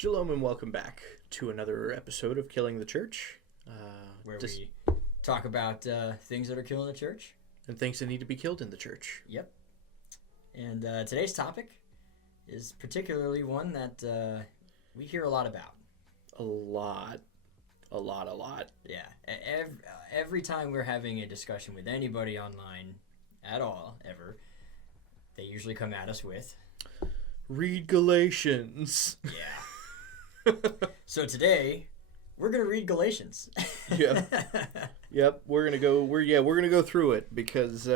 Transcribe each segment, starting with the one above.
Shalom and welcome back to another episode of Killing the Church. Where we talk about things that are killing the church. And things that need to be killed in the church. Yep. And today's topic is particularly one that we hear a lot about. A lot. Yeah. Every time we're having a discussion with anybody online at all, ever, they usually come at us with... Read Galatians. Yeah. So today, we're gonna read Galatians. Yep. We're gonna go through it because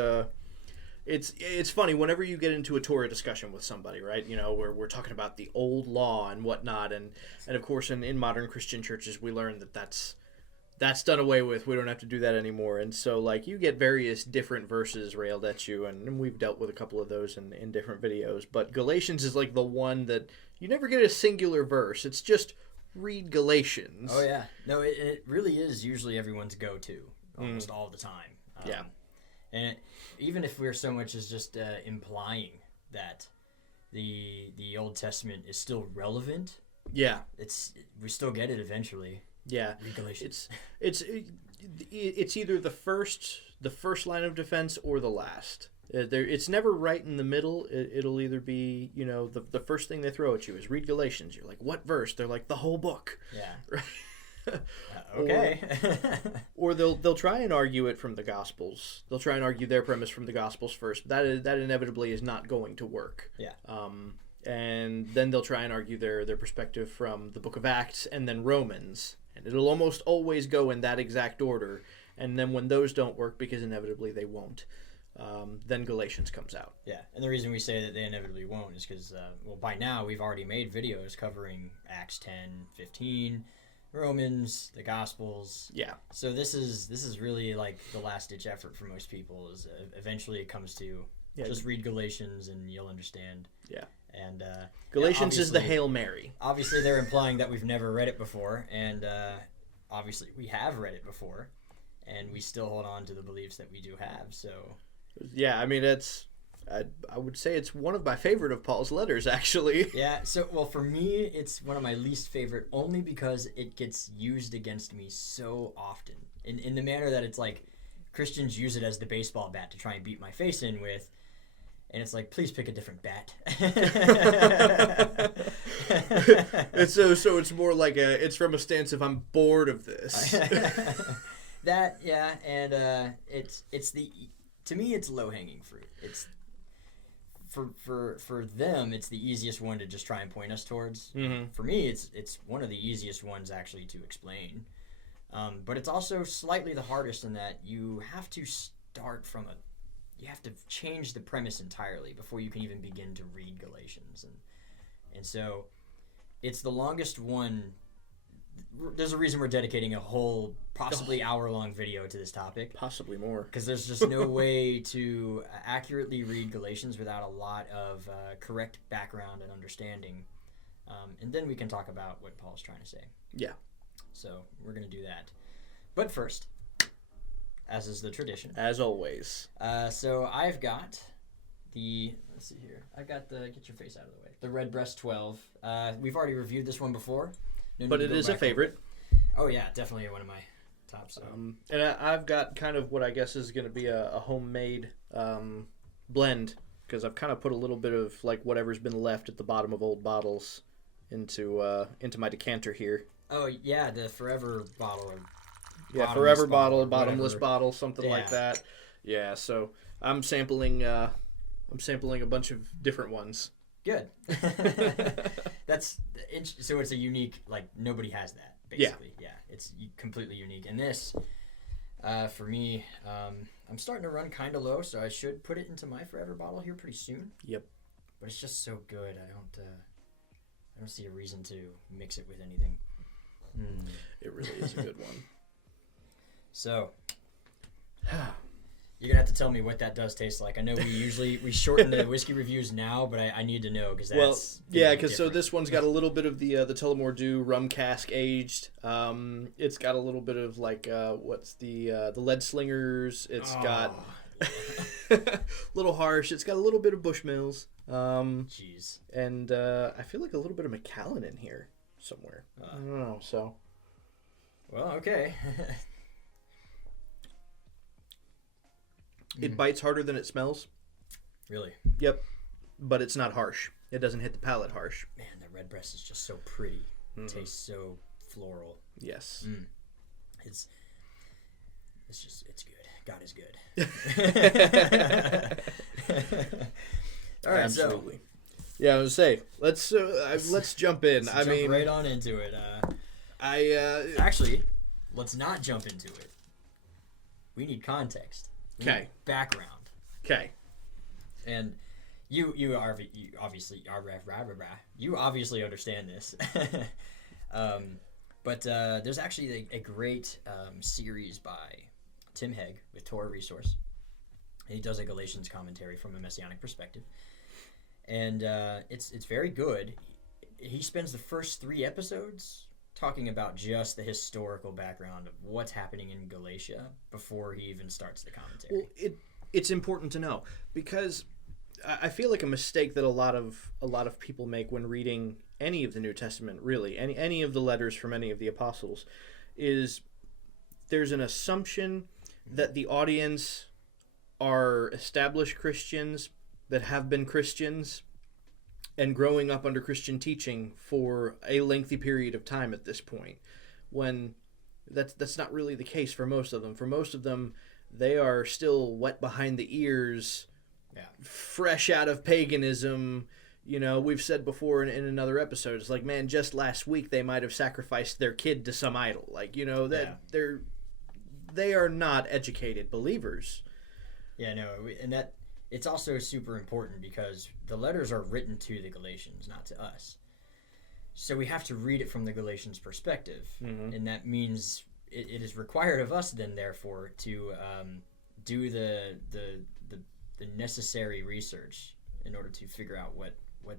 it's funny whenever you get into a Torah discussion with somebody, right? You know, where we're talking about the old law and whatnot, and of course in modern Christian churches we learn that that's done away with. We don't have to do that anymore. And so, like, you get various different verses railed at you, and we've dealt with a couple of those in different videos. But Galatians is, like, the one that you never get a singular verse. It's just read Galatians. Oh, yeah. No, it really is usually everyone's go-to almost all the time. Yeah. And even if we're so much as just implying that the Old Testament is still relevant, yeah, we still get it eventually. Yeah, Galatians. It's either the first line of defense or the last. It's never right in the middle. It'll either be, you know, the first thing they throw at you is read Galatians. You're like, what verse? They're like, the whole book. Yeah. Right. Okay. Or they'll try and argue it from the Gospels. They'll try and argue their premise from the Gospels first. That inevitably is not going to work. Yeah. And then they'll try and argue their perspective from the Book of Acts and then Romans. And it'll almost always go in that exact order. And then when those don't work, because inevitably they won't, then Galatians comes out. Yeah, and the reason we say that they inevitably won't is because, by now we've already made videos covering Acts 10, 15, Romans, the Gospels. Yeah. So this is really like the last-ditch effort for most people. Is eventually it comes to just read Galatians and you'll understand. Yeah. And Galatians is the Hail Mary. Obviously, they're implying that we've never read it before, and obviously we have read it before, and we still hold on to the beliefs that we do have. So, yeah, I mean, I would say it's one of my favorite of Paul's letters, actually. Yeah. So, well, for me, it's one of my least favorite, only because it gets used against me so often, in the manner that it's like Christians use it as the baseball bat to try and beat my face in with. And it's like, please pick a different bat. So it's more like it's from a stance of I'm bored of this. That, yeah, and to me it's low hanging fruit. It's for them it's the easiest one to just try and point us towards. Mm-hmm. For me it's one of the easiest ones actually to explain. But it's also slightly the hardest in that you have to start from you have to change the premise entirely before you can even begin to read Galatians. And so it's the longest one. There's a reason we're dedicating a whole, possibly hour-long video to this topic. Possibly more. Because there's just no way to accurately read Galatians without a lot of correct background and understanding. And then we can talk about what Paul's trying to say. Yeah. So we're going to do that. But first, as is the tradition. As always. So I've got let's see here. I've got get your face out of the way. The Red Breast 12. We've already reviewed this one before. But it is a favorite. Oh yeah, definitely one of my tops. So. And I've got kind of what I guess is going to be a homemade blend, because I've kind of put a little bit of like whatever's been left at the bottom of old bottles into my decanter here. Oh yeah, the Forever bottle. Yeah, Forever bottle, bottomless bottle, something like that. Yeah, so I'm sampling a bunch of different ones. Good. So it's a unique, like, nobody has that, basically. Yeah, it's completely unique. And this, for me, I'm starting to run kind of low, so I should put it into my Forever bottle here pretty soon. Yep. But it's just so good, I don't see a reason to mix it with anything. It really is a good one. So, you're going to have to tell me what that does taste like. I know we shorten the whiskey reviews now, but I need to know because that's... Well, yeah, because so this one's got a little bit of the Tullamore Dew rum cask aged. It's got a little bit of like, what's the Lead Slingers. It's got... a little harsh. It's got a little bit of Bushmills. Jeez. And I feel like a little bit of Macallan in here. somewhere. I don't know. So, well, okay. It bites harder than it smells. Really? Yep. But it's not harsh. It doesn't hit the palate harsh. Man, the red breast is just so pretty. It tastes so floral. Yes. It's good. God is good. All right, absolutely. Yeah, I was gonna say let's jump in. Let's jump right on into it. Actually, let's not jump into it. We need context. Okay. Background. Okay. And you obviously understand this. But there's actually a great series by Tim Hegg with Torah Resource. He does a Galatians commentary from a messianic perspective, and it's very good. He spends the first 3 episodes talking about just the historical background of what's happening in Galatia before he even starts the commentary. Well, it's important to know, because I feel like a mistake that a lot of people make when reading any of the New Testament, really, any of the letters from any of the apostles, is there's an assumption that the audience are established Christians that have been Christians and growing up under Christian teaching for a lengthy period of time at this point, when that's not really the case for most of them. For most of them, they are still wet behind the ears, fresh out of paganism. You know, we've said before in another episode, it's like, man, just last week they might have sacrificed their kid to some idol. Like, you know, they are not educated believers. Yeah, no, and that it's also super important because the letters are written to the Galatians, not to us. So we have to read it from the Galatians' perspective, and that means it is required of us then, therefore, to do the necessary research in order to figure out what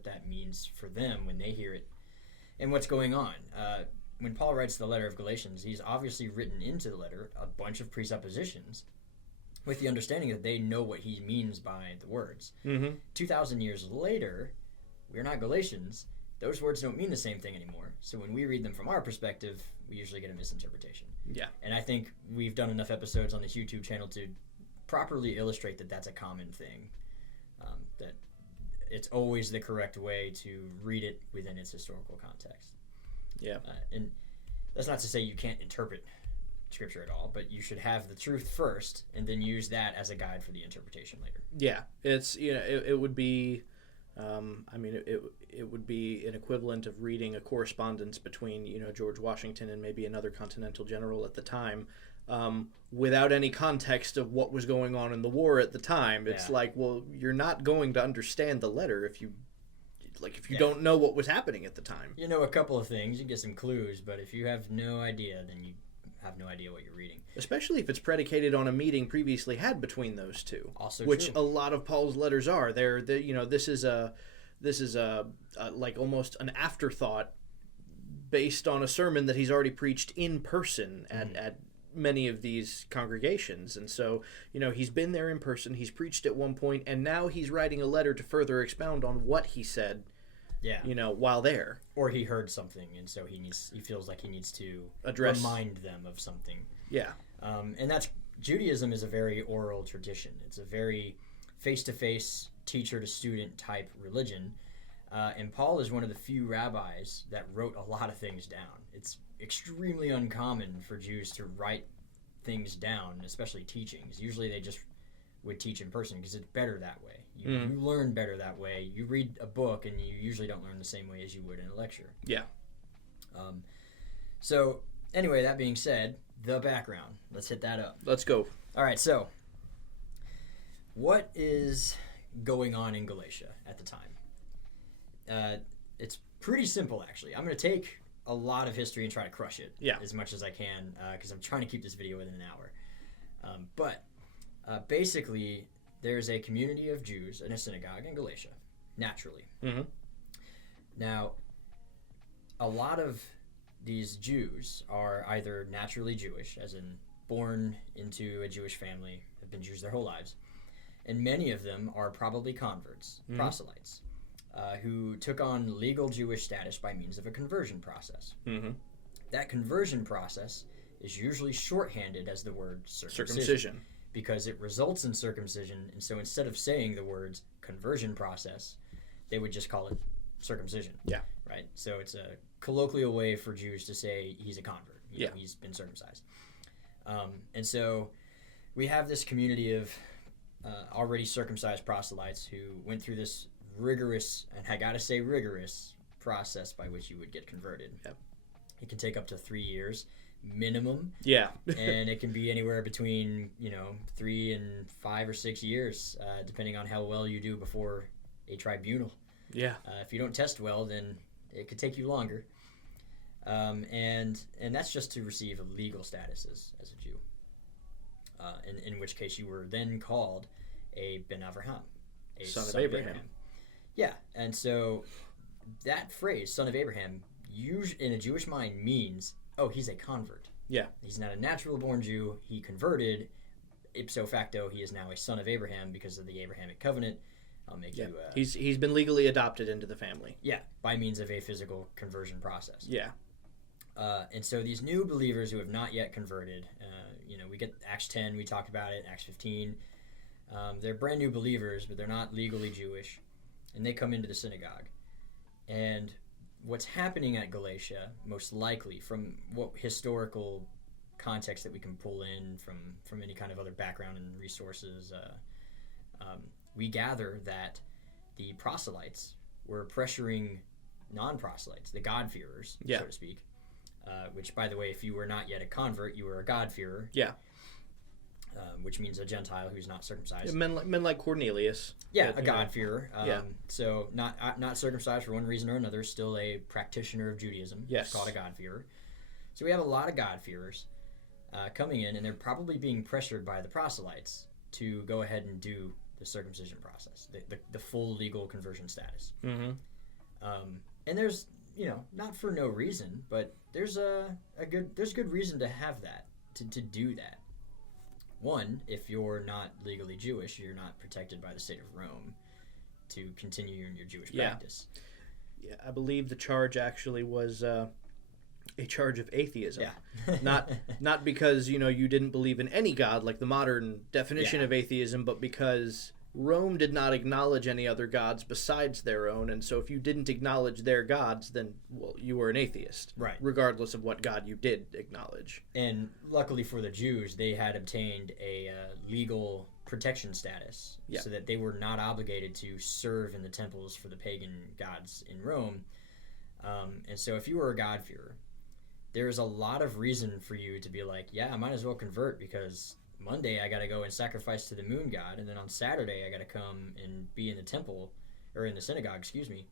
that means for them when they hear it and what's going on. When Paul writes the letter of Galatians, he's obviously written into the letter a bunch of presuppositions with the understanding that they know what he means by the words. 2,000 years later, we're not Galatians. Those words don't mean the same thing anymore. So when we read them from our perspective, we usually get a misinterpretation. Yeah. And I think we've done enough episodes on this YouTube channel to properly illustrate that that's a common thing, that it's always the correct way to read it within its historical context. Yeah. And that's not to say you can't interpret Scripture at all, but you should have the truth first and then use that as a guide for the interpretation later. Yeah. It's, you know, it would be, it would be an equivalent of reading a correspondence between, you know, George Washington and maybe another continental general at the time, without any context of what was going on in the war at the time. It's like, well, you're not going to understand the letter if you don't know what was happening at the time. You know a couple of things, you get some clues, but if you have no idea, then you have no idea what you're reading. Especially if it's predicated on a meeting previously had between those two, also which true. A lot of Paul's letters are. They're you know, this is a like almost an afterthought based on a sermon that he's already preached in person at many of these congregations. And so, you know, he's been there in person, he's preached at one point, and now he's writing a letter to further expound on what he said, you know, while there. Or he heard something, and so he feels like he needs to remind them of something. Yeah. And Judaism is a very oral tradition. It's a very face-to-face, teacher-to-student type religion. And Paul is one of the few rabbis that wrote a lot of things down. It's extremely uncommon for Jews to write things down, especially teachings. Usually they just would teach in person because it's better that way. You learn better that way. You read a book and you usually don't learn the same way as you would in a lecture. Yeah. So anyway, that being said, the background. Let's hit that up. Let's go. All right, so what is going on in Galatia at the time? It's pretty simple, actually. I'm going to take a lot of history and try to crush it as much as I can because I'm trying to keep this video within an hour. But basically, there's a community of Jews in a synagogue in Galatia, naturally. Now, a lot of these Jews are either naturally Jewish, as in born into a Jewish family, have been Jews their whole lives, and many of them are probably converts, proselytes. who took on legal Jewish status by means of a conversion process. Mm-hmm. That conversion process is usually shorthanded as the word circumcision because it results in circumcision, and so instead of saying the words conversion process, they would just call it circumcision. Yeah. Right? So it's a colloquial way for Jews to say he's a convert. You know, he's been circumcised. And so we have this community of already circumcised proselytes who went through this rigorous, and I gotta say rigorous, process by which you would get converted. Yep. It can take up to 3 years minimum. Yeah. And it can be anywhere between 3 and 5 or 6 years, depending on how well you do before a tribunal. Yeah. If you don't test well, then it could take you longer. And that's just to receive a legal status as a Jew. In which case you were then called a Ben Avraham, a son of Abraham. Yeah, and so that phrase, son of Abraham, in a Jewish mind means, oh, he's a convert. Yeah. He's not a natural born Jew. He converted. Ipso facto, he is now a son of Abraham because of the Abrahamic covenant. I'll make you... He's been legally adopted into the family. Yeah, by means of a physical conversion process. Yeah. And so these new believers who have not yet converted, we get Acts 10, we talked about it, Acts 15. They're brand new believers, but they're not legally Jewish. And they come into the synagogue. And what's happening at Galatia, most likely, from what historical context that we can pull in from any kind of other background and resources, we gather that the proselytes were pressuring non-proselytes, the God-fearers, so to speak, which, by the way, if you were not yet a convert, you were a God-fearer. Yeah. Which means a Gentile who's not circumcised. Men like Cornelius. Yeah, a God-fearer. Yeah. So not circumcised for one reason or another, still a practitioner of Judaism. Yes. It's called a God-fearer. So we have a lot of God-fearers coming in, and they're probably being pressured by the proselytes to go ahead and do the circumcision process, the full legal conversion status. Mm-hmm. And there's, not for no reason, but there's good reason to have that, to do that. One, if you're not legally Jewish, you're not protected by the state of Rome to continue in your Jewish practice. Yeah, I believe the charge actually was a charge of atheism. Yeah. not because, you didn't believe in any god like the modern definition of atheism, but because Rome did not acknowledge any other gods besides their own, and so if you didn't acknowledge their gods, then, you were an atheist. Right. Regardless of what god you did acknowledge. And luckily for the Jews, they had obtained a legal protection status so that they were not obligated to serve in the temples for the pagan gods in Rome. And so if you were a God-fearer, there's a lot of reason for you to be like, yeah, I might as well convert because Monday I got to go and sacrifice to the moon god, and then on Saturday I got to come and be in the temple, or in the synagogue, excuse me.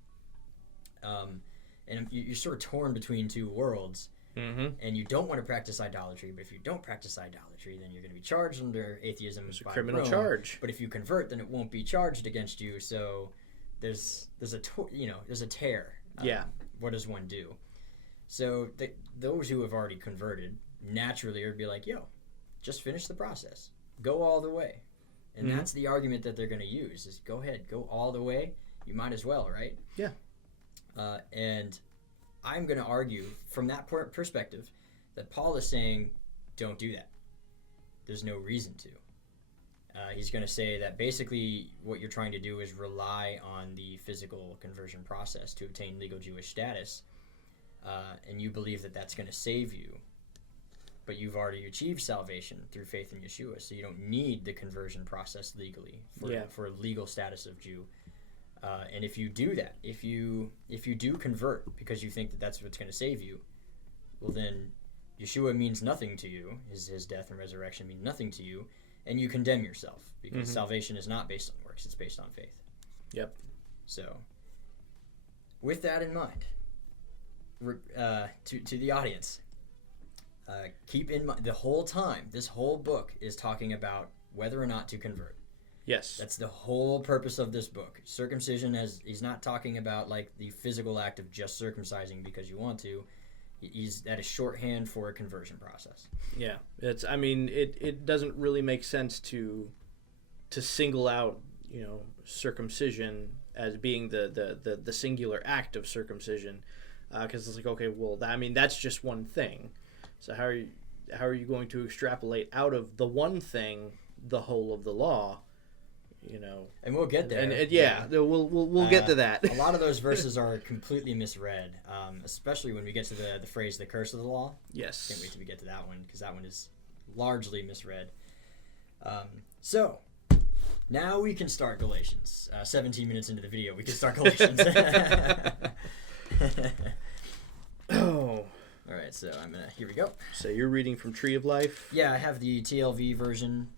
And you're sort of torn between two worlds, and you don't want to practice idolatry, but if you don't practice idolatry, then you're going to be charged under atheism. It's a criminal Rome. charge. But if you convert, then it won't be charged against you, so there's a tear. What does one do? So those who have already converted naturally would be like, yo, just finish the process. Go all the way. And that's the argument that they're going to use is go ahead, go all the way. You might as well, right? Yeah. And I'm going to argue from that perspective that Paul is saying, don't do that. There's no reason to. He's going to say that basically what you're trying to do is rely on the physical conversion process to obtain legal Jewish status, and you believe that that's going to save you. But you've already achieved salvation through faith in Yeshua, so you don't need the conversion process legally for a legal status of Jew. And if you do that, if you do convert because you think that that's what's going to save you, well then Yeshua means nothing to you. His death and resurrection mean nothing to you, and you condemn yourself because salvation is not based on works; it's based on faith. Yep. So, with that in mind, to the audience. Keep in mind, the whole time, this whole book is talking about whether or not to convert. Yes. That's the whole purpose of this book. Circumcision, he's not talking about like the physical act of just circumcising because you want to. That is shorthand for a conversion process. Yeah. It doesn't really make sense to single out, circumcision as being the singular act of circumcision, because it's like, okay, well, that's just one thing. So how are you going to extrapolate out of the one thing the whole of the law? And we'll get there. And we'll get to that. A lot of those verses are completely misread, especially when we get to the phrase "the curse of the law." Yes. Can't wait till we get to that one, because that one is largely misread. So now we can start Galatians. 17 minutes into the video, we can start Galatians. Oh. All right, so here we go. So you're reading from Tree of Life? Yeah, I have the TLV version.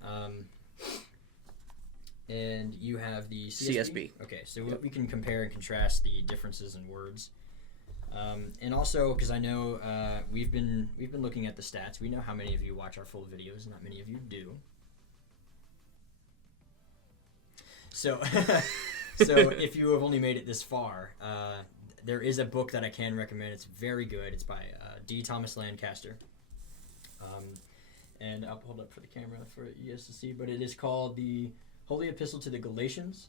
And you have the CSB? Okay, so we can compare and contrast the differences in words. And also, because I know we've been looking at the stats. We know how many of you watch our full videos. Not many of you do. So, if you have only made it this far, there is a book that I can recommend. It's very good. It's by D. Thomas Lancaster. And I'll hold up for the camera for you guys to see. But it is called the Holy Epistle to the Galatians.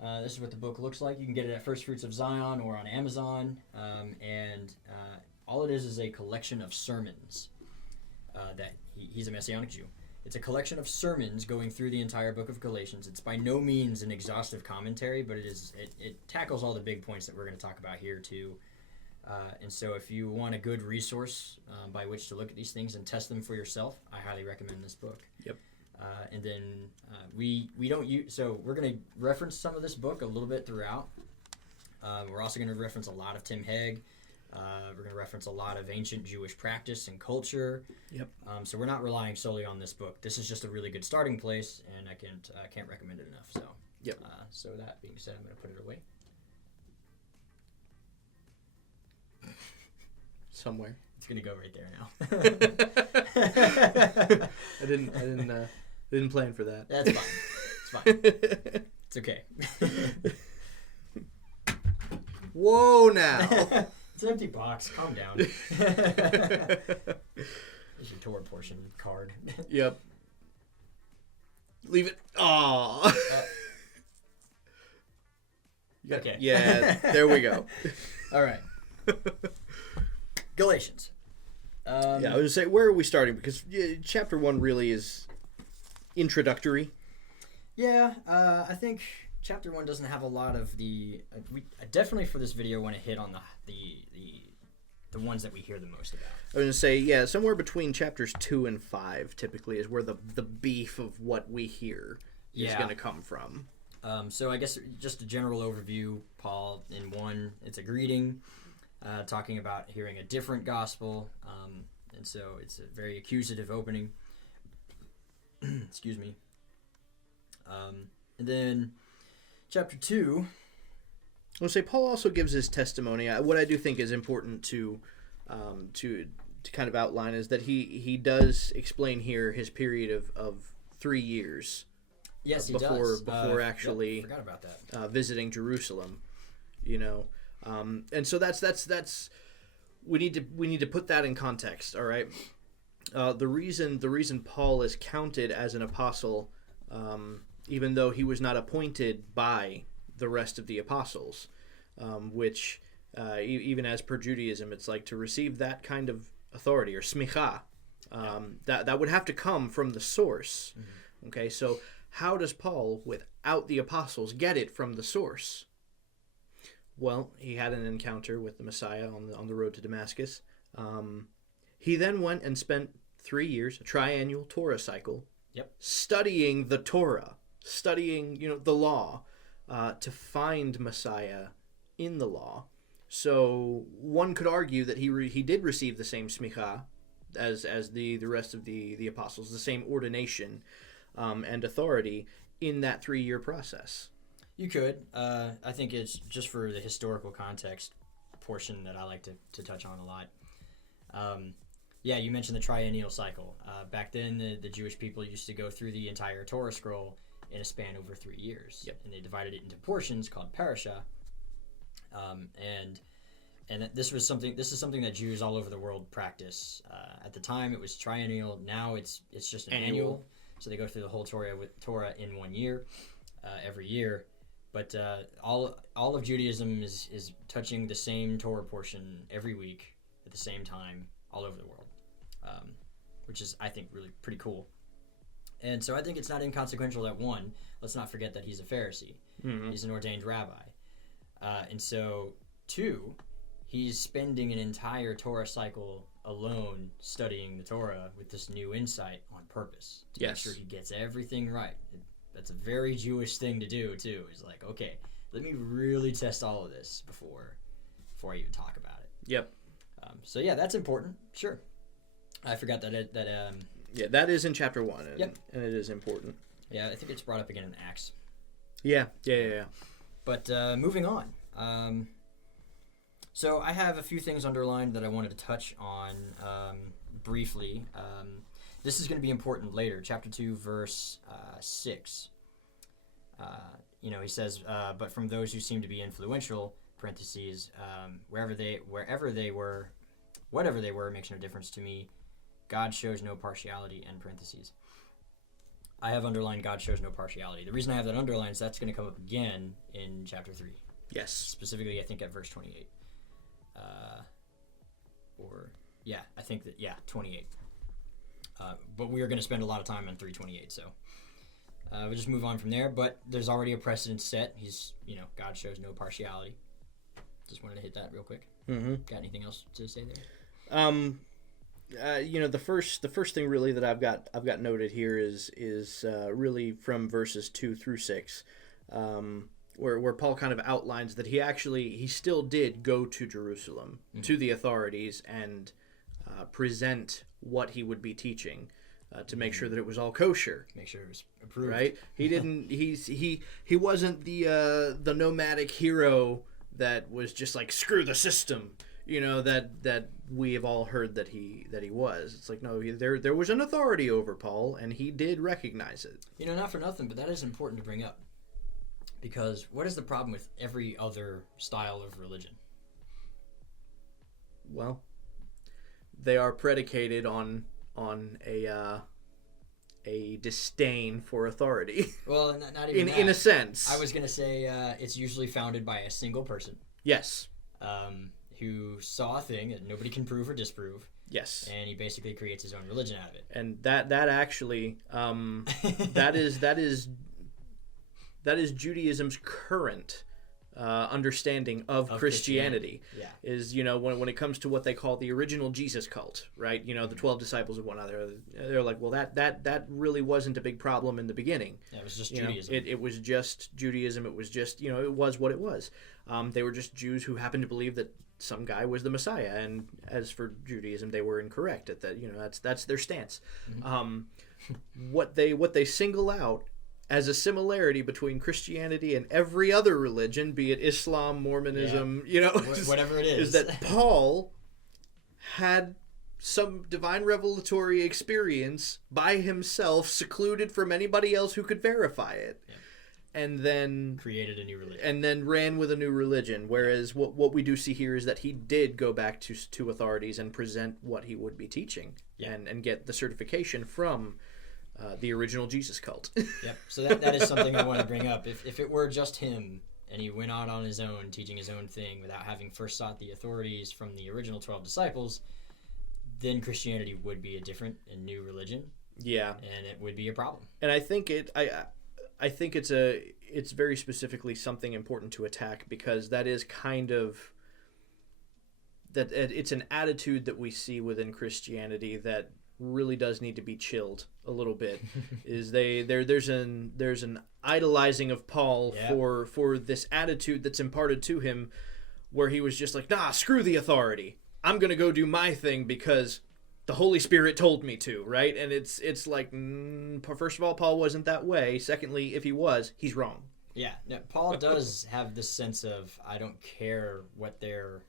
This is what the book looks like. You can get it at First Fruits of Zion or on Amazon. And all it is a collection of sermons that he's a Messianic Jew. It's a collection of sermons going through the entire book of Galatians. It's by no means an exhaustive commentary, but it tackles all the big points that we're going to talk about here too. And so if you want a good resource by which to look at these things and test them for yourself, I highly recommend this book. Yep. And then we don't use, so we're going to reference some of this book a little bit throughout. We're also going to reference a lot of Tim Hegg. We're going to reference a lot of ancient Jewish practice and culture. Yep. So we're not relying solely on this book. This is just a really good starting place, and I can't recommend it enough. So yep. So that being said, I'm going to put it away. Somewhere. It's going to go right there now. I didn't plan for that. That's fine. It's fine. It's okay. Whoa, now. It's an empty box. Calm down. There's your Torah portion card. Yep. Leave it. Aww. Okay. Yeah, there we go. All right. Galatians. Yeah, I was going to say, where are we starting? Because chapter 1 really is introductory. Yeah, I think chapter 1 doesn't have a lot of the... we definitely for this video want to hit on the ones that we hear the most about. I was going to say, yeah, somewhere between chapters 2 and 5 typically is where the beef of what we hear is going to come from. So I guess just a general overview, Paul, in 1, it's a greeting, talking about hearing a different gospel, and so it's a very accusative opening. Excuse me. And then chapter 2. I'll say Paul also gives his testimony. What I do think is important to kind of outline is that he does explain here his period of 3 years. Yes, he does. Before actually forgot about that. Visiting Jerusalem, and so that's we need to put that in context. All right, the reason Paul is counted as an apostle, even though he was not appointed by the rest of the apostles, which even as per Judaism, it's like to receive that kind of authority or smicha, that would have to come from the source. Mm-hmm. Okay, so how does Paul, without the apostles, get it from the source? Well, he had an encounter with the Messiah on the road to Damascus. He then went and spent 3 years, a triannual Torah cycle, studying the Torah, studying the law, to find Messiah in the law. So one could argue that he did receive the same smicha as the rest of the apostles, the same ordination and authority in that 3-year process. You could. I think it's just for the historical context portion that I like to touch on a lot. Yeah, you mentioned the triennial cycle. Back then, the Jewish people used to go through the entire Torah scroll in a span over 3 years. Yep. And they divided it into portions called parasha. And this is something that Jews all over the world practice. At the time, it was triennial. Now it's just an annual. So they go through the whole Torah in 1 year, every year. But all of Judaism is touching the same Torah portion every week at the same time all over the world, which is, I think, really pretty cool. And so I think it's not inconsequential that, one, let's not forget that he's a Pharisee. Mm-hmm. He's an ordained rabbi. And so, two, he's spending an entire Torah cycle alone studying the Torah with this new insight on purpose to make sure he gets everything right. That's a very Jewish thing to do, too. He's like, okay, let me really test all of this before I even talk about it. Yep. So, yeah, that's important. Sure. I forgot that yeah, that is in chapter 1, and, yep. and it is important. Yeah, I think it's brought up again in Acts. Yeah. But moving on. So I have a few things underlined that I wanted to touch on briefly. This is going to be important later. Chapter 2, verse 6. He says, but from those who seem to be influential, parentheses, whatever they were makes no difference to me. God shows no partiality, end parentheses. I have underlined God shows no partiality. The reason I have that underlined is that's going to come up again in chapter 3. Yes. Specifically, I think at verse 28. 28. But we are going to spend a lot of time on 3:28, so we'll just move on from there. But there's already a precedent set. God shows no partiality. Just wanted to hit that real quick. Mm-hmm. Got anything else to say there? The first thing really that I've got noted here is really from verses 2 through 6, where Paul kind of outlines that he still did go to Jerusalem, mm-hmm. to the authorities, and present what he would be teaching to make sure that it was all kosher. Make sure it was approved. Right? He didn't. He wasn't the nomadic hero that was just like, screw the system. That we have all heard that he was. It's like, no, there was an authority over Paul, and he did recognize it. Not for nothing, but that is important to bring up. Because what is the problem with every other style of religion? Well, they are predicated on a disdain for authority. Well, not even that. In a sense. I was going to say it's usually founded by a single person. Yes. Who saw a thing that nobody can prove or disprove. Yes. And he basically creates his own religion out of it. And that actually that is Judaism's current understanding of Christianity. Yeah. Is when it comes to what they call the original Jesus cult, right? The 12 disciples and whatnot. They're like, well, that really wasn't a big problem in the beginning. Yeah, it was just Judaism. It was just Judaism. It was just it was what it was. They were just Jews who happened to believe that some guy was the Messiah, and as for Judaism, they were incorrect at that. That's their stance. Mm-hmm. What they single out as a similarity between Christianity and every other religion, be it Islam, Mormonism, whatever it is that Paul had some divine revelatory experience by himself, secluded from anybody else who could verify it. Yeah. And then created a new religion. And then ran with a new religion. Whereas what we do see here is that he did go back to authorities and present what he would be teaching, and get the certification from the original Jesus cult. Yep. So that is something I want to bring up. If it were just him and he went out on his own, teaching his own thing without having first sought the authorities from the original 12 disciples, then Christianity would be a different and new religion. Yeah. And it would be a problem. And I think I think it's very specifically something important to attack, because that is kind of that it's an attitude that we see within Christianity that really does need to be chilled a little bit. Is there's an idolizing of Paul for this attitude that's imparted to him, where he was just like, nah, screw the authority. I'm gonna go do my thing because the Holy Spirit told me to, right? And it's like, first of all, Paul wasn't that way. Secondly, if he was, he's wrong. Yeah, no, Paul does have this sense of, I don't care what their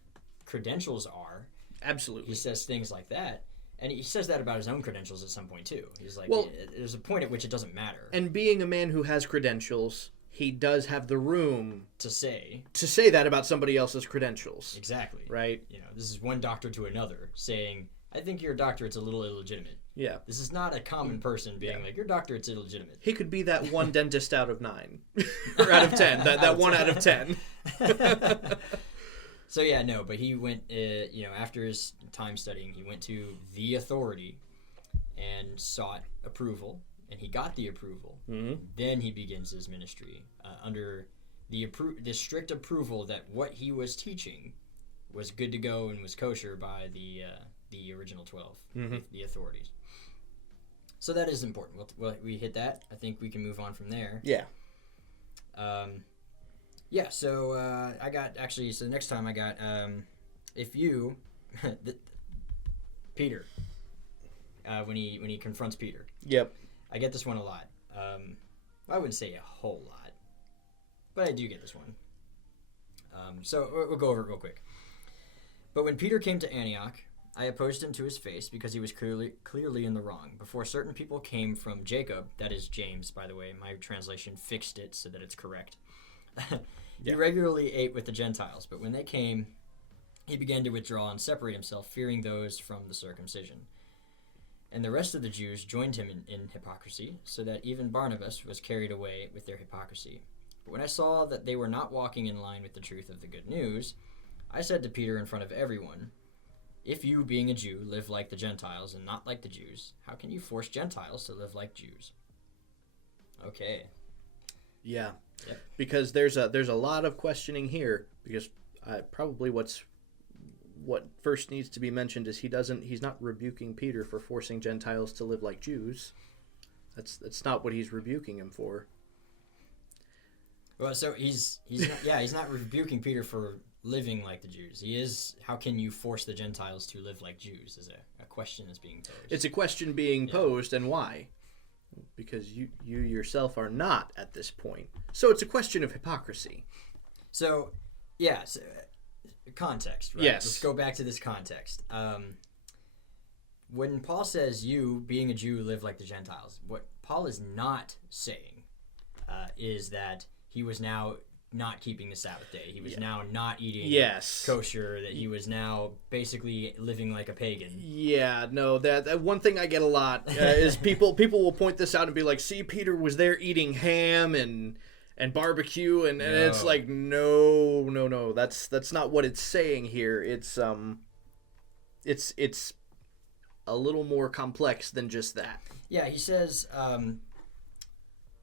credentials are. Absolutely. He says things like that. And he says that about his own credentials at some point, too. He's like, well, there's a point at which it doesn't matter. And being a man who has credentials, he does have the room to say that about somebody else's credentials. Exactly. Right? This is one doctor to another saying, I think your doctorate's a little illegitimate. Yeah. This is not a common person being like, your doctorate's illegitimate. He could be that one dentist out of 9. Or out of 10. That 1 out of 10. So yeah, no, but he went, after his time studying, he went to the authority and sought approval, and he got the approval. Mm-hmm. Then he begins his ministry under the strict approval that what he was teaching was good to go and was kosher by the original 12, mm-hmm. the authorities. So that is important. We hit that. I think we can move on from there. Yeah. So I got, actually, so next time I got, if you, Peter, when he confronts Peter. Yep. I get this one a lot. I wouldn't say a whole lot, but I do get this one. So we'll go over it real quick. But when Peter came to Antioch, I opposed him to his face because he was clearly in the wrong. Before certain people came from Jacob, that is James, by the way. My translation fixed it so that it's correct. He regularly ate with the Gentiles, but when they came, he began to withdraw and separate himself, fearing those from the circumcision. And the rest of the Jews joined him in hypocrisy, so that even Barnabas was carried away with their hypocrisy. But when I saw that they were not walking in line with the truth of the good news, I said to Peter in front of everyone, if you, being a Jew, live like the Gentiles and not like the Jews, how can you force Gentiles to live like Jews? Okay. Yeah. Yep. Because there's a lot of questioning here, because probably what first needs to be mentioned is he's not rebuking Peter for forcing Gentiles to live like Jews. That's not what he's rebuking him for. Well, so he's not rebuking Peter for living like the Jews. He is, how can you force the Gentiles to live like Jews, is a question that's being posed. It's a question being posed, and why? Because you yourself are not at this point. So it's a question of hypocrisy. So, context, right? Yes. Let's go back to this context. When Paul says you, being a Jew, live like the Gentiles, what Paul is not saying is that he was now not keeping the Sabbath day. He was now not eating kosher, that he was now basically living like a pagan. Yeah, no, that one thing I get a lot is people will point this out and be like, see, Peter was there eating ham and barbecue, and it's like, no, that's not what it's saying here. It's a little more complex than just that. Yeah, he says,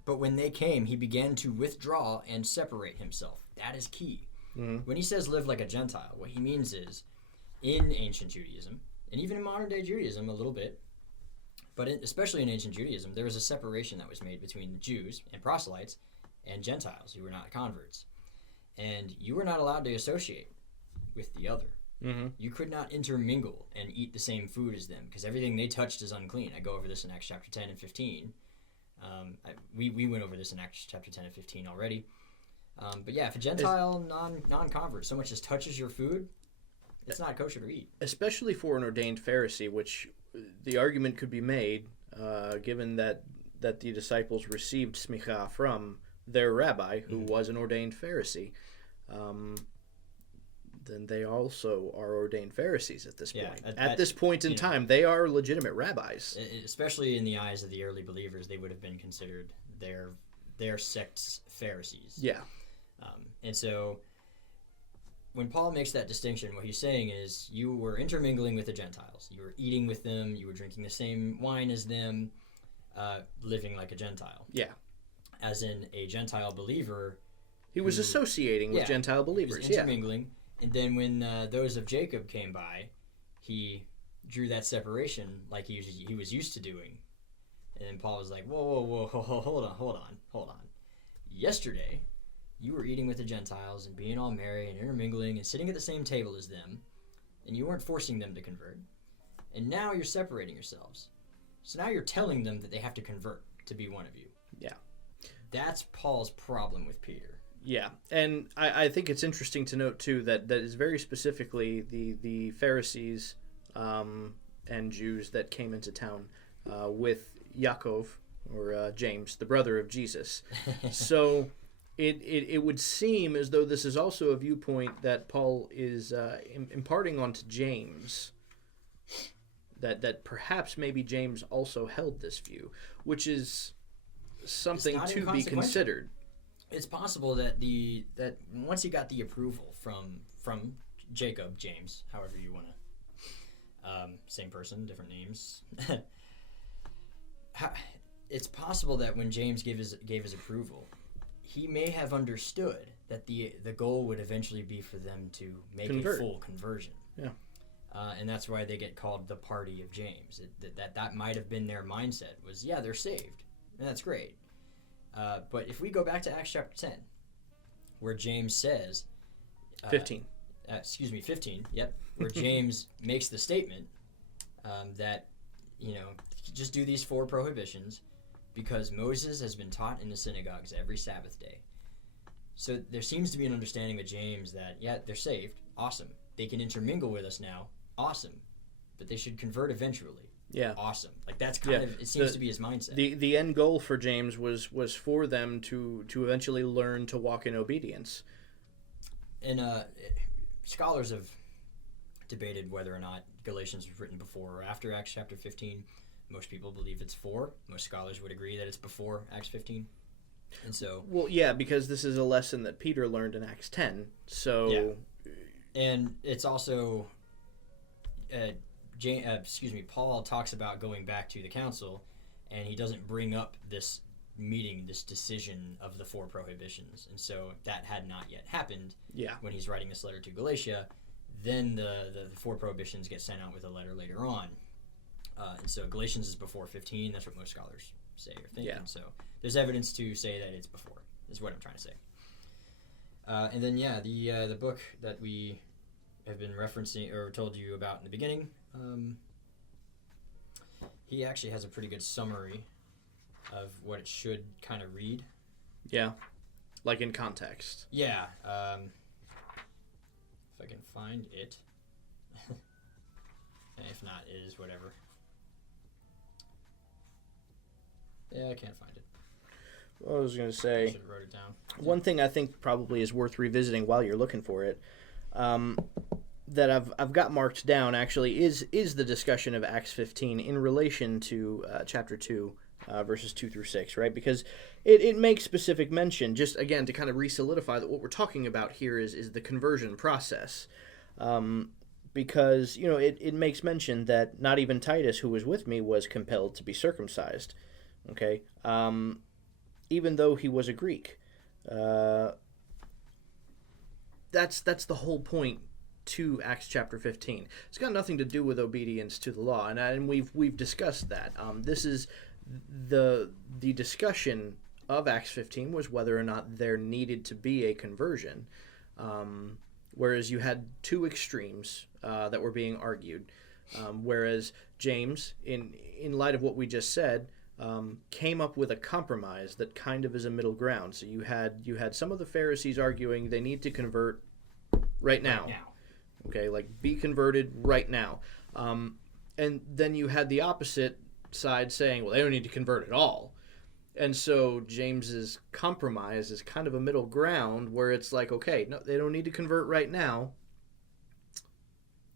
but when they came, he began to withdraw and separate himself. That is key. Mm-hmm. When he says live like a Gentile, what he means is, in ancient Judaism, and even in modern day Judaism a little bit, but especially in ancient Judaism, there was a separation that was made between Jews and proselytes and Gentiles who were not converts. And you were not allowed to associate with the other. Mm-hmm. You could not intermingle and eat the same food as them, because everything they touched is unclean. I go over this in Acts chapter 10 and 15. We went over this in Acts chapter 10 and 15 already. But yeah, if a Gentile non-convert so much as touches your food, it's not kosher to eat. Especially for an ordained Pharisee, which the argument could be made, given that the disciples received smicha from their rabbi, who was an ordained Pharisee. Then they also are ordained Pharisees at this point. At this point in time, they are legitimate rabbis. Especially in the eyes of the early believers, they would have been considered their sect's Pharisees. Yeah. And so when Paul makes that distinction, what he's saying is you were intermingling with the Gentiles. You were eating with them. You were drinking the same wine as them, living like a Gentile. Yeah. As in a Gentile believer. He was associating with Gentile believers. He was intermingling. And then when those of Jacob came by, he drew that separation like he was used to doing. And then Paul was like, whoa, hold on. Yesterday, you were eating with the Gentiles and being all merry and intermingling and sitting at the same table as them, and you weren't forcing them to convert. And now you're separating yourselves. So now you're telling them that they have to convert to be one of you. Yeah. That's Paul's problem with Peter. Yeah, and I think it's interesting to note, too, that is very specifically the Pharisees and Jews that came into town with Yaakov, or James, the brother of Jesus. So it would seem as though this is also a viewpoint that Paul is imparting onto James, that perhaps maybe James also held this view, which is something to be considered. It's possible that that once he got the approval from James, however you want to, same person, different names. It's possible that when James gave his approval, he may have understood that the goal would eventually be for them to make a full conversion. Yeah. And that's why they get called the party of James. That might have been their mindset, was, yeah, they're saved. And that's great. But if we go back to Acts chapter 10, where James says... 15. 15, yep. Where James makes the statement that, just do these 4 prohibitions because Moses has been taught in the synagogues every Sabbath day. So there seems to be an understanding with James that, yeah, they're saved. Awesome. They can intermingle with us now. Awesome. But they should convert eventually. Yeah. Awesome. Like that's kind of, it seems to be his mindset. The end goal for James was for them to eventually learn to walk in obedience. And scholars have debated whether or not Galatians was written before or after Acts chapter 15. Most people believe it's 4. Most scholars would agree that it's before Acts 15. And so... Well, yeah, because this is a lesson that Peter learned in Acts 10. So... Yeah. And it's also... Paul talks about going back to the council, and he doesn't bring up this meeting, this decision of the 4 prohibitions. And so that had not yet happened when he's writing this letter to Galatia. Then the 4 prohibitions get sent out with a letter later on. And so Galatians is before 15. That's what most scholars say or think. Yeah. And so there's evidence to say that it's before, is what I'm trying to say. And then, the book that we have been referencing or told you about in the beginning, he actually has a pretty good summary of what it should kind of read. Yeah, like in context. Yeah. If I can find it. And if not, it is whatever. Yeah, I can't find it. Well, I was going to say, I should have wrote it down. One thing I think probably is worth revisiting while you're looking for it, that I've got marked down actually is the discussion of Acts 15 in relation to chapter 2, verses 2 through 6, right? Because it makes specific mention, just again to kind of re-solidify that what we're talking about here is the conversion process. Because, it makes mention that not even Titus, who was with me, was compelled to be circumcised. Okay? Even though he was a Greek. That's the whole point to Acts chapter 15. It's got nothing to do with obedience to the law, and we've discussed that. This is the discussion of Acts 15 was whether or not there needed to be a conversion, whereas you had 2 extremes that were being argued. Whereas James, in light of what we just said, came up with a compromise that kind of is a middle ground. So you had some of the Pharisees arguing they need to convert right now. Okay, like be converted right now. And then you had the opposite side saying, well, they don't need to convert at all. And so James's compromise is kind of a middle ground where it's like, okay, no, they don't need to convert right now.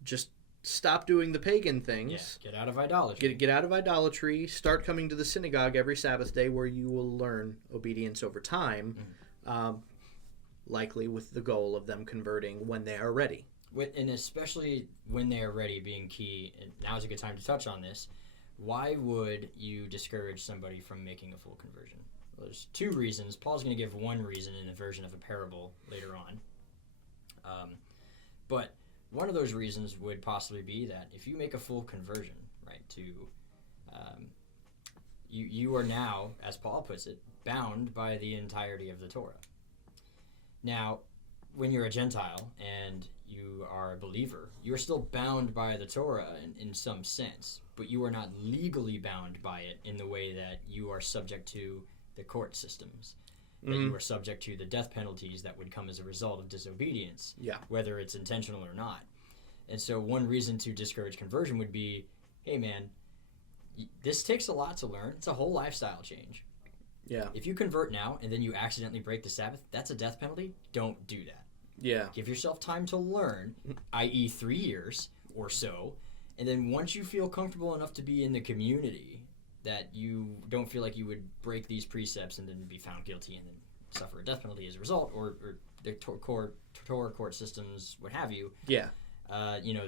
Just stop doing the pagan things. Yeah, get out of idolatry. Get out of idolatry. Start coming to the synagogue every Sabbath day where you will learn obedience over time, likely with the goal of them converting when they are ready. And especially when they are ready being key, and now's a good time to touch on this, why would you discourage somebody from making a full conversion? Well, there's 2 reasons. Paul's going to give one reason in a version of a parable later on. But one of those reasons would possibly be that if you make a full conversion, right, you are now, as Paul puts it, bound by the entirety of the Torah. Now, when you're a Gentile and you are a believer, you're still bound by the Torah in some sense, but you are not legally bound by it in the way that you are subject to the court systems, that you are subject to the death penalties that would come as a result of disobedience, whether it's intentional or not. And so one reason to discourage conversion would be, hey man, this takes a lot to learn. It's a whole lifestyle change. Yeah. If you convert now and then you accidentally break the Sabbath, that's a death penalty. Don't do that. Yeah. Give yourself time to learn, i.e. 3 years or so, And then once you feel comfortable enough to be in the community that you don't feel like you would break these precepts and then be found guilty and then suffer a death penalty as a result, or the Torah court systems, what have you. Yeah.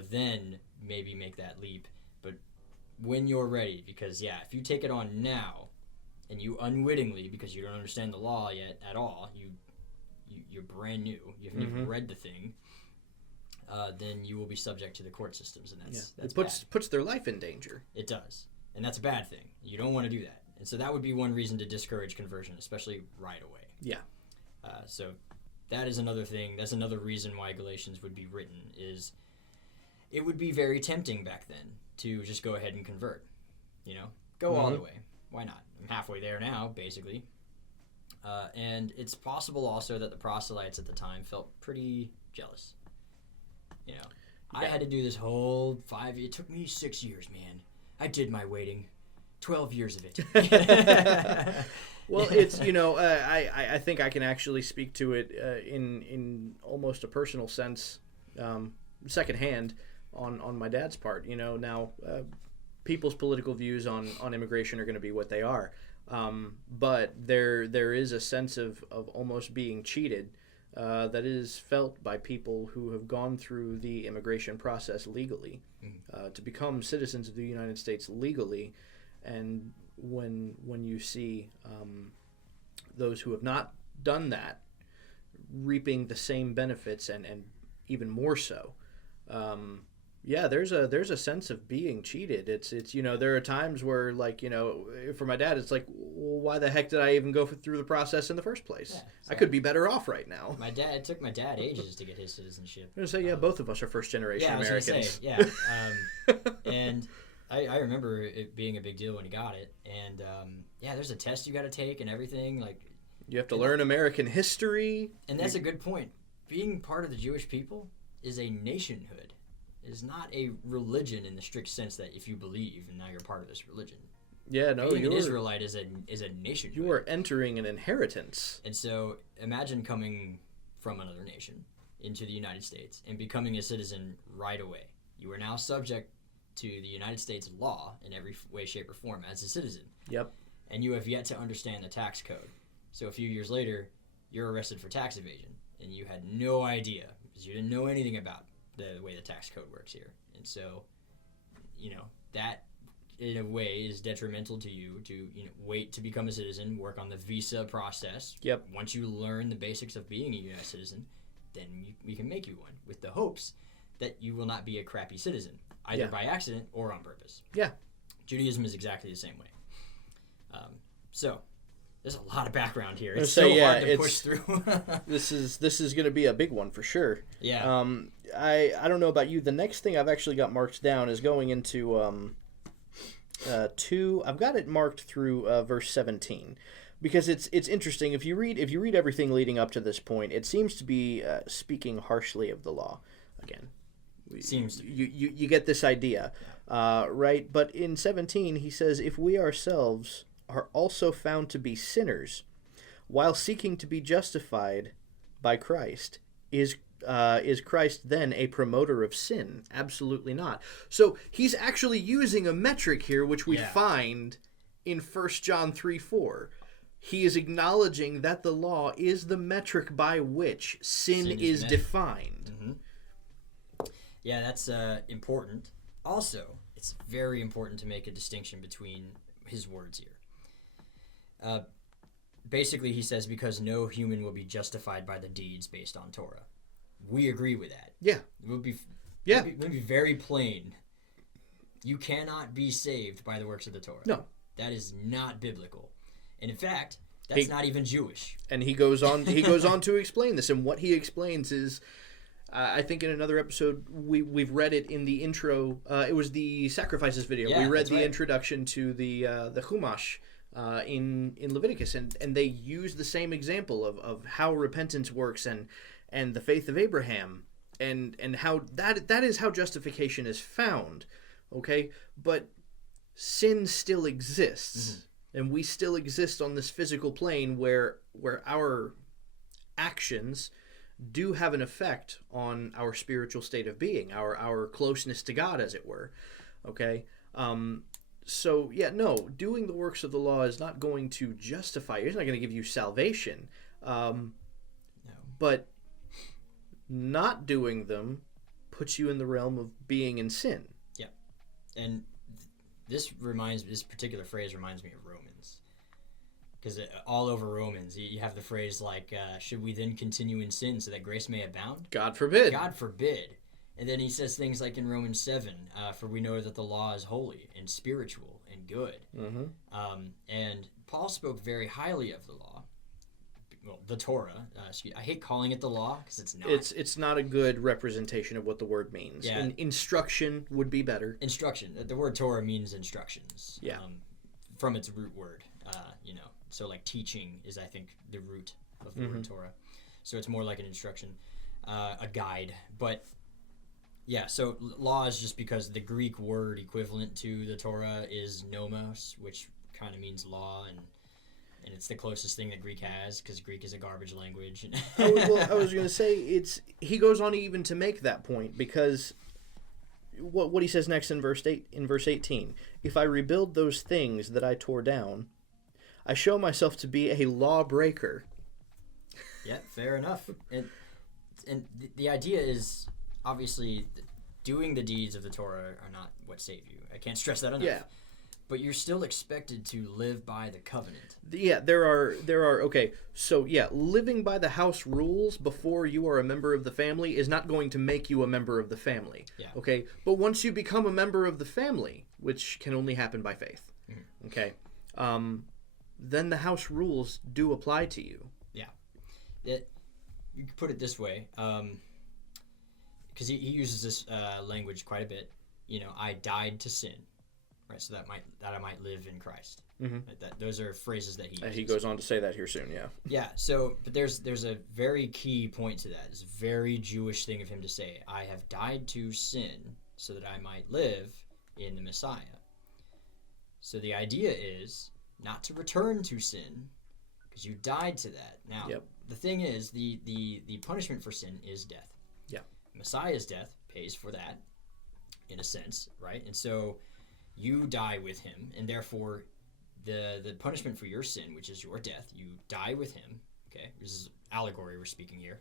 Then maybe make that leap. But when you're ready, because if you take it on now and you unwittingly, because you don't understand the law yet at all, you're brand new, you've never read the thing, then you will be subject to the court systems, and that's it puts their life in danger. It does, and that's a bad thing. You don't want to do that, and so that would be one reason to discourage conversion, especially right away. Yeah. So that is another thing. That's another reason why Galatians would be written. Is it would be very tempting back then to just go ahead and convert. Go all the way. Why not? I'm halfway there now, basically. And it's possible also that the proselytes at the time felt pretty jealous. I had to do this whole 5 years. It took me 6 years, man. I did my waiting. 12 years of it. Well, it's, I think I can actually speak to it in almost a personal sense, secondhand, on my dad's part. Now people's political views on immigration are going to be what they are. But there is a sense of almost being cheated that is felt by people who have gone through the immigration process legally to become citizens of the United States legally. And when you see those who have not done that reaping the same benefits and even more so, there's a sense of being cheated. It's there are times where, like, for my dad, it's like, well, why the heck did I even go through the process in the first place? Yeah, exactly. I could be better off right now. It took my dad ages to get his citizenship. I was going to say, both of us are first generation Americans. I was going to say, and I remember it being a big deal when he got it, and there's a test you got to take and everything. Like, you have to learn American history, and that's a good point. Being part of the Jewish people is a nationhood. It is not a religion in the strict sense that if you believe and now you're part of this religion. Yeah, no, being an Israelite is a nationhood. You are entering an inheritance, and so imagine coming from another nation into the United States and becoming a citizen right away. You are now subject to the United States law in every way, shape, or form as a citizen. Yep. And you have yet to understand the tax code. So a few years later, you're arrested for tax evasion, and you had no idea because you didn't know anything about the way the tax code works here. And so, that in a way is detrimental to you to wait to become a citizen, work on the visa process. Yep. Once you learn the basics of being a U.S. citizen, then we can make you one with the hopes that you will not be a crappy citizen, either by accident or on purpose. Yeah. Judaism is exactly the same way. So there's a lot of background here. It's hard to push through. This is going to be a big one for sure. Yeah. I don't know about you. The next thing I've actually got marked down is going into I've got it marked through verse 17, because it's interesting. If you read everything leading up to this point, it seems to be speaking harshly of the law. Again, seems to be. You get this idea, right? But in 17, he says, "If we ourselves are also found to be sinners, while seeking to be justified by Christ, is Christ then a promoter of sin? Absolutely not." So he's actually using a metric here, which we find in 1 John 3:4. He is acknowledging that the law is the metric by which sin is defined. Mm-hmm. Yeah, that's important. Also, it's very important to make a distinction between his words here. Basically, he says, because no human will be justified by the deeds based on Torah. We agree with that. Yeah. It would be very plain. You cannot be saved by the works of the Torah. No. That is not biblical. And in fact, that's not even Jewish. And he goes on to explain this, and what he explains is, I think in another episode we've read it in the intro. It was the sacrifices video. Yeah, we read the introduction to the Chumash in Leviticus, and they use the same example of how repentance works and the faith of Abraham and how that is how justification is found. Okay, but sin still exists, and we still exist on this physical plane where our actions do have an effect on our spiritual state of being, our closeness to God, as it were. Okay? So, yeah, no, doing the works of the law is not going to justify you. It's not going to give you salvation. No. But not doing them puts you in the realm of being in sin. Yeah. And this particular phrase reminds me of Romans. Because all over Romans, you have the phrase like, should we then continue in sin so that grace may abound? God forbid. God forbid. And then he says things like in Romans 7, for we know that the law is holy and spiritual and good. Mm-hmm. And Paul spoke very highly of the law. Well, the Torah. I hate calling it the law because it's not. It's not a good representation of what the word means. Yeah. Instruction would be better. Instruction. The word Torah means instructions. Yeah. From its root word, So like teaching is, I think, the root of the word Torah. So it's more like an instruction, a guide. But yeah, so law is just because the Greek word equivalent to the Torah is nomos, which kind of means law, and it's the closest thing that Greek has, because Greek is a garbage language. I was going to say, he goes on even to make that point, because what he says next in verse 18, if I rebuild those things that I tore down, I show myself to be a lawbreaker. Yeah, fair enough. And the idea is, obviously, doing the deeds of the Torah are not what save you. I can't stress that enough. Yeah. But you're still expected to live by the covenant. Yeah, there are okay. So yeah, living by the house rules before you are a member of the family is not going to make you a member of the family. Yeah. Okay, but once you become a member of the family, which can only happen by faith, okay, then the house rules do apply to you. Yeah. You could put it this way, because he uses this language quite a bit. I died to sin. Right, so that I might live in Christ. Mm-hmm. Those are phrases that he uses. He goes on to say that here soon, yeah. Yeah, so, but there's a very key point to that. It's a very Jewish thing of him to say, I have died to sin so that I might live in the Messiah. So the idea is not to return to sin, because you died to that. Now, The thing is, the punishment for sin is death. Yeah. Messiah's death pays for that, in a sense, right? And so you die with him, and therefore the punishment for your sin, which is your death, you die with him. Okay, this is allegory we're speaking here,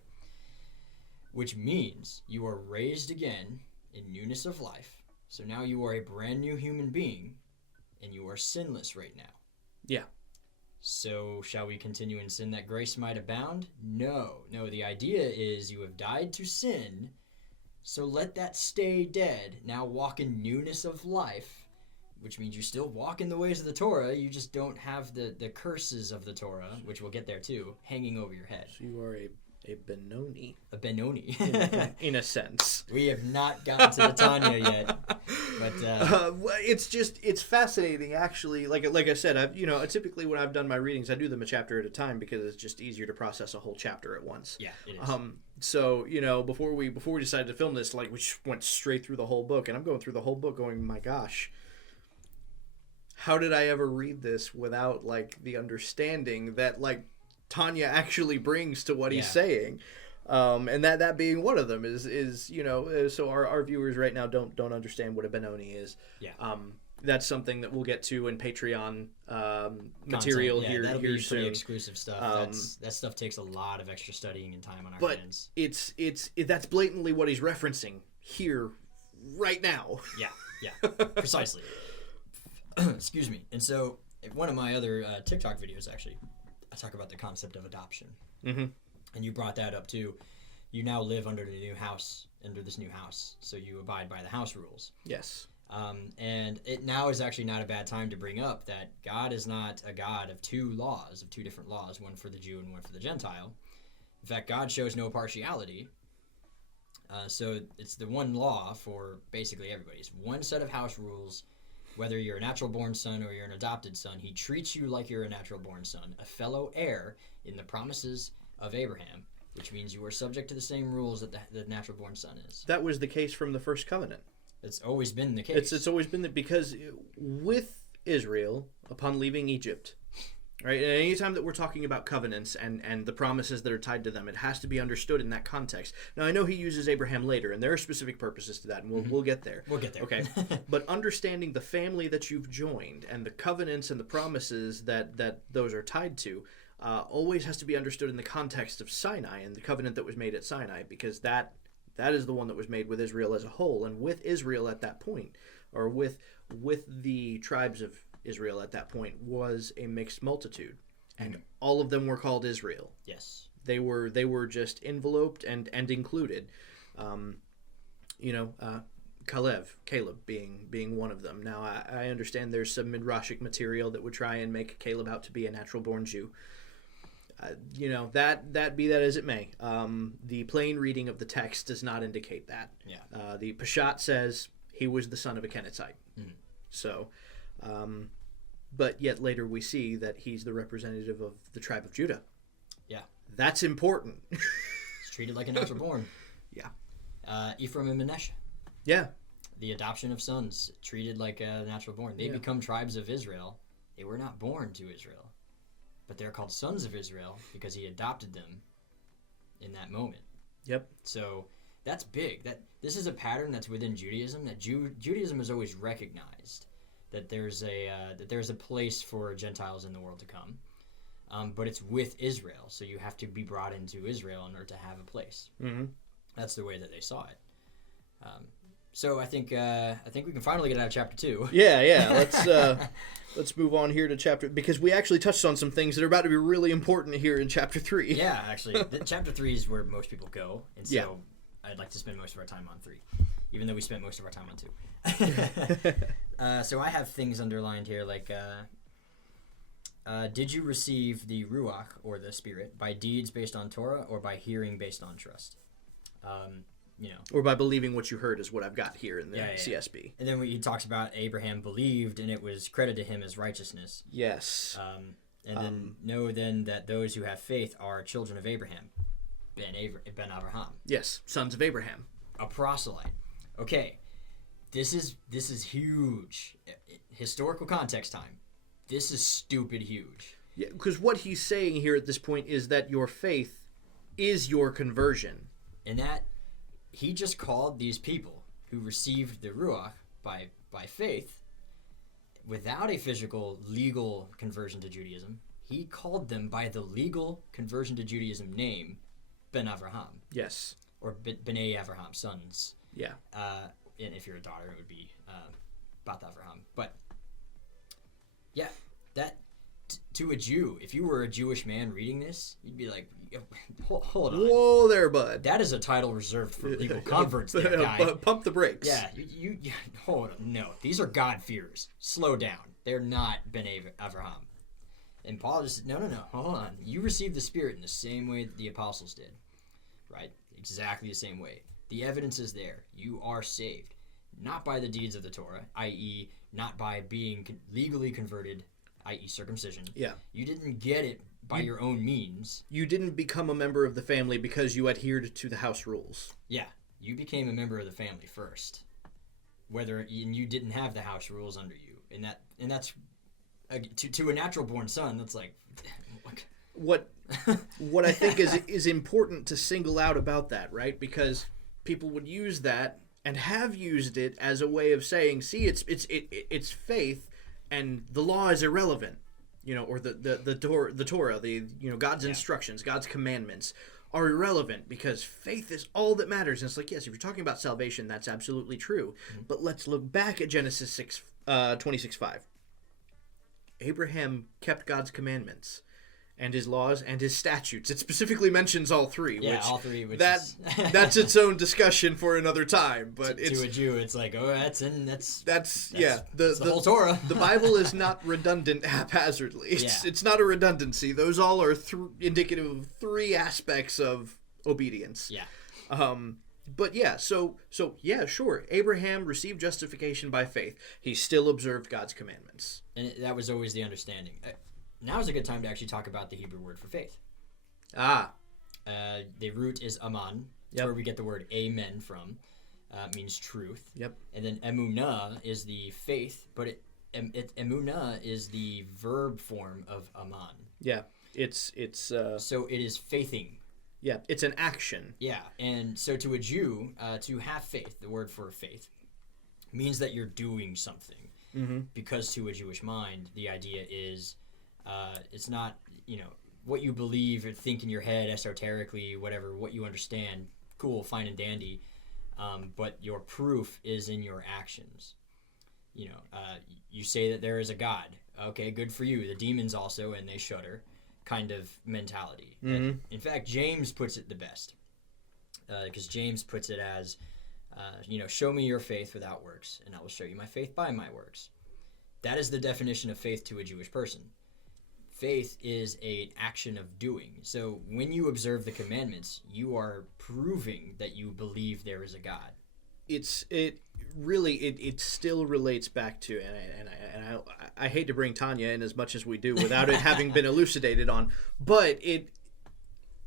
which means you are raised again in newness of life. So now you are a brand new human being, and you are sinless right now. Yeah. So shall we continue in sin that grace might abound? No. The idea is you have died to sin, so let that stay dead. Now walk in newness of life, which means you still walk in the ways of the Torah, you just don't have the curses of the Torah, which we'll get there too, hanging over your head. So you are a Benoni. A Benoni. in a sense. We have not gotten to the Tanya yet. But it's fascinating, actually. Like I said, typically when I've done my readings, I do them a chapter at a time because it's just easier to process a whole chapter at once. Yeah, it is. So, before we decided to film this, we just went straight through the whole book, and I'm going through the whole book going, my gosh, how did I ever read this without the understanding that Tanya actually brings to what he's saying, and that being one of them is so our viewers right now don't understand what a Benoni is. Yeah. That's something that we'll get to in Patreon material here be soon. Pretty exclusive stuff. That stuff takes a lot of extra studying and time on our hands. But that's blatantly what he's referencing here right now. Yeah, precisely. Excuse me. And so, one of my other TikTok videos, actually, I talk about the concept of adoption. Mm-hmm. And you brought that up too. You now live under this new house, so you abide by the house rules. Yes. And it now is actually not a bad time to bring up that God is not a God of two different laws, one for the Jew and one for the Gentile. In fact, God shows no partiality. So it's the one law for basically everybody. It's one set of house rules. Whether you're a natural-born son or you're an adopted son, he treats you like you're a natural-born son, a fellow heir in the promises of Abraham, which means you are subject to the same rules that the natural-born son is. That was the case from the first covenant. It's always been the case. It's always been because with Israel, upon leaving Egypt, Right? And anytime that we're talking about covenants and the promises that are tied to them, it has to be understood in that context. Now, I know he uses Abraham later, and there are specific purposes to that, and we'll get there. We'll get there. Okay. But understanding the family that you've joined and the covenants and the promises that those are tied to always has to be understood in the context of Sinai and the covenant that was made at Sinai, because that is the one that was made with Israel as a whole, and with Israel at that point, or with the tribes of Israel at that point, was a mixed multitude, and all of them were called Israel. Yes, they were just enveloped and included. Caleb being one of them. Now I understand there's some midrashic material that would try and make Caleb out to be a natural born Jew. That be that as it may. The plain reading of the text does not indicate that. Yeah. The Peshat says he was the son of a Kenitzite. Mm-hmm. So, but yet later we see that he's the representative of the tribe of Judah. Yeah. That's important. He's treated like a natural born. Yeah. Ephraim and Manasseh. Yeah. The adoption of sons, treated like a natural born. They become tribes of Israel. They were not born to Israel, but they're called sons of Israel because he adopted them in that moment. Yep. So that's big. This is a pattern that's within Judaism, that Judaism has always recognized that there's a place for Gentiles in the world to come, but it's with Israel. So you have to be brought into Israel in order to have a place. Mm-hmm. That's the way that they saw it. So I think we can finally get out of chapter 2. Yeah. Let's move on here to chapter, because we actually touched on some things that are about to be really important here in chapter 3. Yeah, actually, chapter 3 is where most people go, and so I'd like to spend most of our time on 3, even though we spent most of our time on 2. So I have things underlined here like, did you receive the Ruach, or the Spirit, by deeds based on Torah, or by hearing based on trust? Or by believing what you heard is what I've got here in the CSB. And then he talks about Abraham believed, and it was credited to him as righteousness. Yes. Then know then that those who have faith are children of Abraham, Ben Abraham. Yes, sons of Abraham. A proselyte. Okay, this is huge. Historical context time. This is stupid huge. Yeah, because what he's saying here at this point is that your faith is your conversion. And that he just called these people who received the Ruach by faith without a physical, legal conversion to Judaism. He called them by the legal conversion to Judaism name, Ben Avraham. Yes. Or B'nai Avraham, sons. Yeah. And if you're a daughter, it would be Bat Avraham. But, yeah, that, to a Jew, if you were a Jewish man reading this, you'd be like, hold on. Whoa there, bud. That is a title reserved for legal converts there, guy. Pump the brakes. Yeah, you hold on. No, these are God-fearers. Slow down. They're not B'nai Avraham. And Paul just said, no, hold on. You received the Spirit in the same way that the apostles did, right? Exactly the same way. The evidence is there. You are saved, not by the deeds of the Torah, i.e., not by being legally converted, i.e., circumcision. Yeah. You didn't get it by your own means. You didn't become a member of the family because you adhered to the house rules. Yeah. You became a member of the family first. And you didn't have the house rules under you. And that's to a natural born son, that's like what I think is important to single out about that, right? Because people would use that and have used it as a way of saying, see, it's faith and the law is irrelevant. Or the Torah, God's instructions, God's commandments are irrelevant because faith is all that matters. And it's like, yes, if you're talking about salvation, that's absolutely true. Mm-hmm. But let's look back at Genesis 26:5. Abraham kept God's commandments and his laws and his statutes. It specifically mentions all three. Yeah, all three. That's its own discussion for another time. But to a Jew, it's like, oh, that's the whole Torah. The Bible is not redundant haphazardly. It's not a redundancy. Those all are indicative of three aspects of obedience. Yeah. But yeah, so yeah, sure. Abraham received justification by faith. He still observed God's commandments, and that was always the understanding. Now is a good time to actually talk about the Hebrew word for faith. The root is aman. That's where we get the word amen from. It means truth. Yep. And then emunah is the faith, but Emunah is the verb form of aman. Yeah, it's so it is faithing. Yeah, it's an action. Yeah, and so to a Jew, to have faith, the word for faith, means that you're doing something. Mm-hmm. Because to a Jewish mind, the idea is, it's not, what you believe or think in your head esoterically, whatever, what you understand, cool, fine and dandy, but your proof is in your actions. You say that there is a God. Okay, good for you. The demons also, and they shudder, kind of mentality. Mm-hmm. In fact, James puts it the best, because James puts it as, show me your faith without works, and I will show you my faith by my works. That is the definition of faith to a Jewish person. Faith is an action of doing. So when you observe the commandments, you are proving that you believe there is a God. It still relates back to, and I hate to bring Tanya in as much as we do without it having been elucidated on, but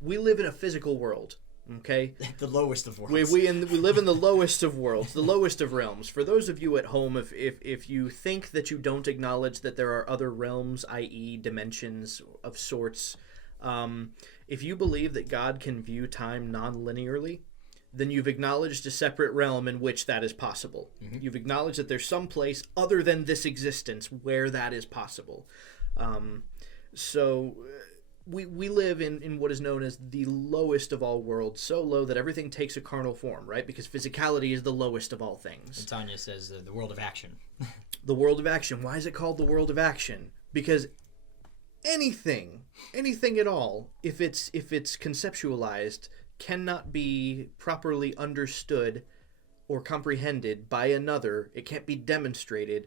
we live in a physical world. Okay, the lowest of worlds. We live in the lowest of worlds, the lowest of realms. For those of you at home, if you think that you don't acknowledge that there are other realms, i.e., dimensions of sorts, if you believe that God can view time non-linearly, then you've acknowledged a separate realm in which that is possible. Mm-hmm. You've acknowledged that there's some place other than this existence where that is possible. We live in what is known as the lowest of all worlds, so low that everything takes a carnal form, right? Because physicality is the lowest of all things. And Tanya says the world of action. The world of action. Why is it called the world of action? Because anything at all, if it's conceptualized, cannot be properly understood or comprehended by another. It can't be demonstrated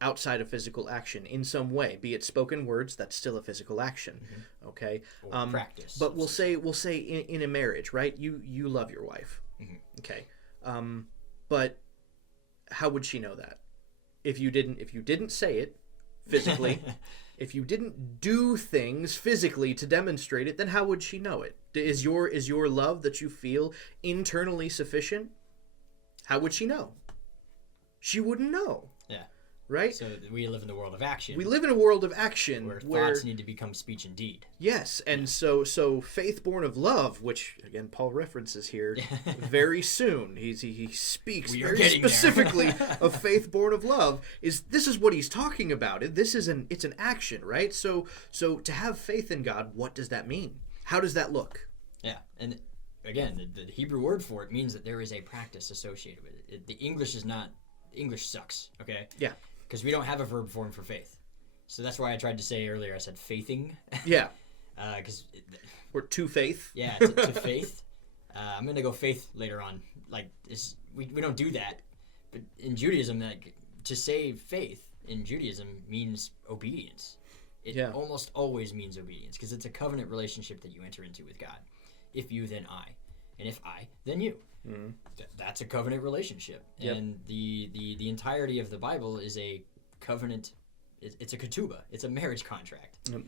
outside of physical action in some way, be it spoken words, that's still a physical action. Mm-hmm. Okay, or practice. But we'll say in a marriage, right? You love your wife. Mm-hmm. Okay, but how would she know that if you didn't say it physically? If you didn't do things physically to demonstrate it, then how would she know it? Is your love that you feel internally sufficient? How would she know? She wouldn't know. Yeah. Right? So we live in the world of action. We live in a world of action where thoughts need to become speech and deed. Yes, and so faith born of love, which again Paul references here very soon. He speaks very specifically of faith born of love. This is what he's talking about. It's an action, right? So to have faith in God, what does that mean? How does that look? Yeah, and again, the Hebrew word for it means that there is a practice associated with it. The English sucks. Okay. Yeah. Because we don't have a verb form for faith. So that's why I tried to say earlier, I said faithing. Yeah. Because we're to faith. Yeah, to faith. I'm going to go faith later on. Like, we don't do that. But in Judaism, to say faith in Judaism means obedience. It almost always means obedience because it's a covenant relationship that you enter into with God. If you, then I. And if I, then you. Mm-hmm. That's a covenant relationship. Yep. And the entirety of the Bible is a covenant. It's a ketubah. It's a marriage contract. Yep.